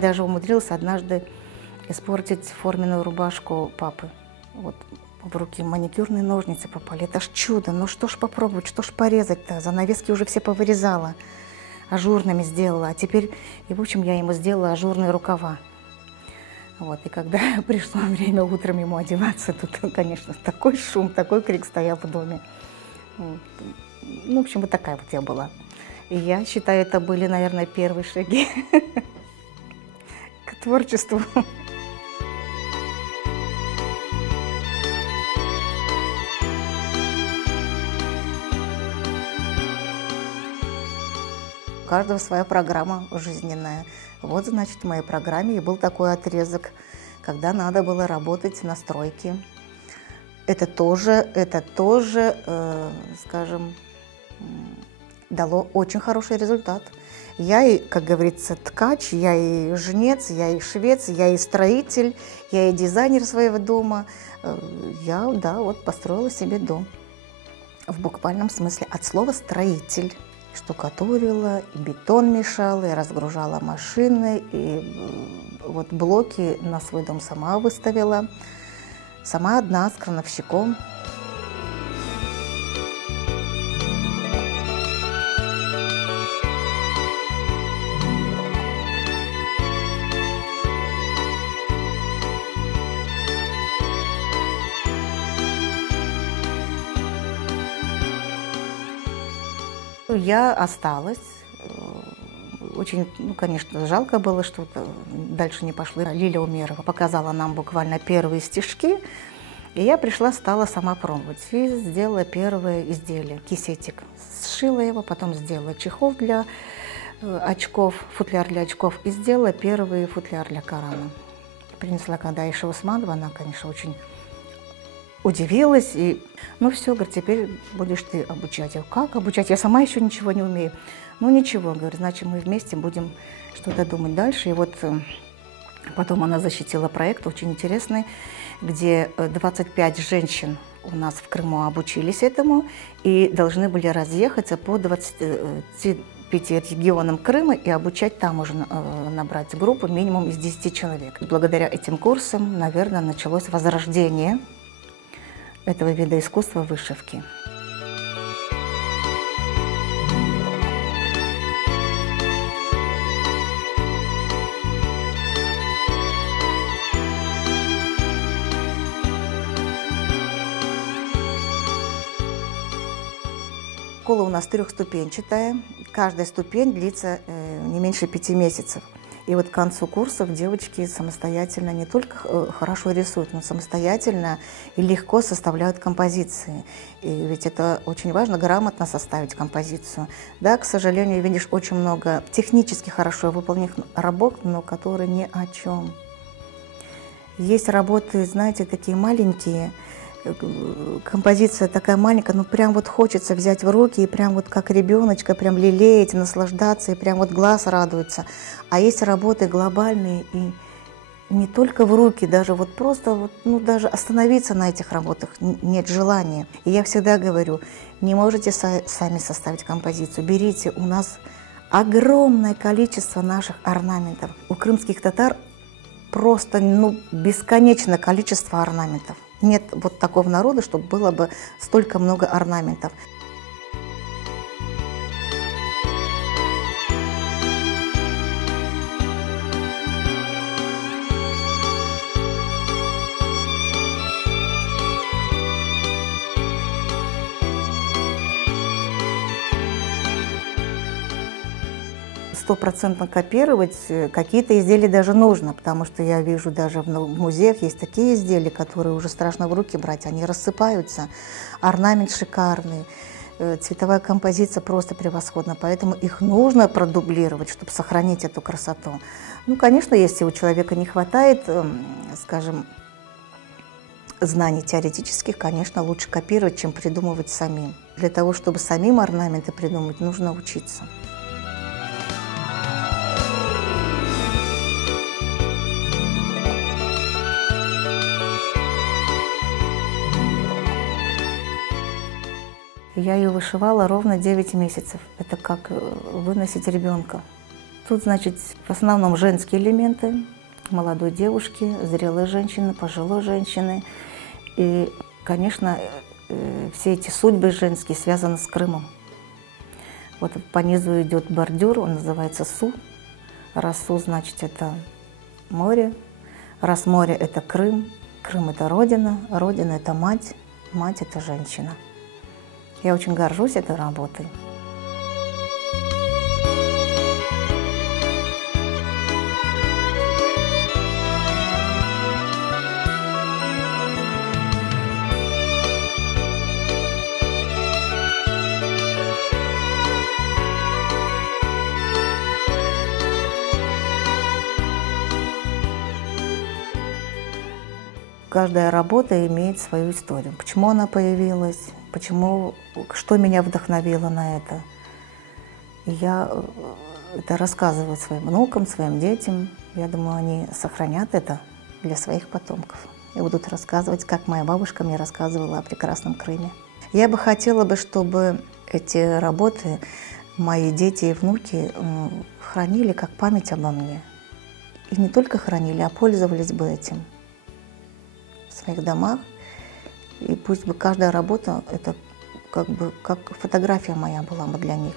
даже умудрилась однажды испортить форменную рубашку папы. Вот в руки маникюрные ножницы попали. Это ж чудо, ну что ж попробовать, что ж порезать-то? Занавески уже все повырезала, ажурными сделала. А теперь, и в общем, я ему сделала ажурные рукава. Вот, и когда пришло время утром ему одеваться, тут, конечно, такой шум, такой крик стоял в доме. Вот. Ну, в общем, вот такая вот я была. И я считаю, это были, наверное, первые шаги к творчеству. У каждого своя программа жизненная. Вот, значит, в моей программе и был такой отрезок, когда надо было работать на стройке. Это тоже, скажем, дало очень хороший результат. Я и, как говорится, ткач, я и жнец, я и швец, я и строитель, я и дизайнер своего дома. Я, да, вот построила себе дом. В буквальном смысле от слова «строитель». Штукатурила, и бетон мешала, и разгружала машины, и вот блоки на свой дом сама выставила. Сама одна, с крановщиком. Я осталась. Очень, ну, конечно, жалко было, что дальше не пошло. Лиля Умерова показала нам буквально первые стежки, и я пришла, стала сама пробовать. И сделала первое изделие, кисетик. Сшила его, потом сделала чехол для очков, футляр для очков, и сделала первый футляр для Корана. Принесла, когда Аиша Усманова, она, конечно, очень удивилась, и, ну все, говорит, теперь будешь ты обучать. Я говорю, как обучать? Я сама еще ничего не умею. Ну ничего, говорю, значит, мы вместе будем что-то думать дальше. И вот потом она защитила проект очень интересный, где 25 женщин у нас в Крыму обучились этому и должны были разъехаться по 25 регионам Крыма и обучать там уже, набрать группу минимум из 10 человек. Благодаря этим курсам, наверное, началось возрождение этого вида искусства вышивки. Школа у нас трехступенчатая, каждая ступень длится не меньше 5 месяцев. И вот к концу курсов девочки самостоятельно не только хорошо рисуют, но самостоятельно и легко составляют композиции. И ведь это очень важно, грамотно составить композицию. Да, к сожалению, видишь очень много технически хорошо выполненных работ, но которые ни о чем. Есть работы, знаете, такие маленькие, композиция такая маленькая, но прям вот хочется взять в руки и прям вот как ребеночка, прям лелеять, наслаждаться, и прям вот глаз радуется. А есть работы глобальные и не только в руки, даже вот просто вот, ну, даже остановиться на этих работах нет желания. И я всегда говорю, не можете сами составить композицию, берите, у нас огромное количество наших орнаментов. У крымских татар просто, ну, бесконечное количество орнаментов. Нет вот такого народа, чтобы было бы столько много орнаментов. 100% копировать какие-то изделия даже нужно, потому что я вижу даже в музеях есть такие изделия, которые уже страшно в руки брать, они рассыпаются, орнамент шикарный, цветовая композиция просто превосходна, поэтому их нужно продублировать, чтобы сохранить эту красоту. Ну, конечно, если у человека не хватает, скажем, знаний теоретических, конечно, лучше копировать, чем придумывать самим. Для того, чтобы самим орнаменты придумать, нужно учиться. Я ее вышивала ровно 9 месяцев. Это как выносить ребенка. Тут, значит, в основном женские элементы, молодой девушки, зрелые женщины, пожилой женщины. И, конечно, все эти судьбы женские связаны с Крымом. Вот по низу идет бордюр, он называется Су. Раз Су, значит, это море. Раз море – это Крым. Крым – это Родина. Родина – это мать. Мать – это женщина. Я очень горжусь этой работой. Каждая работа имеет свою историю. Почему она появилась, что меня вдохновило на это. И я это рассказываю своим внукам, своим детям. Я думаю, они сохранят это для своих потомков и будут рассказывать, как моя бабушка мне рассказывала о прекрасном Крыме. Я бы хотела, чтобы эти работы мои дети и внуки хранили как память обо мне. И не только хранили, а пользовались бы этим в своих домах. И пусть бы каждая работа, это как фотография моя была бы для них.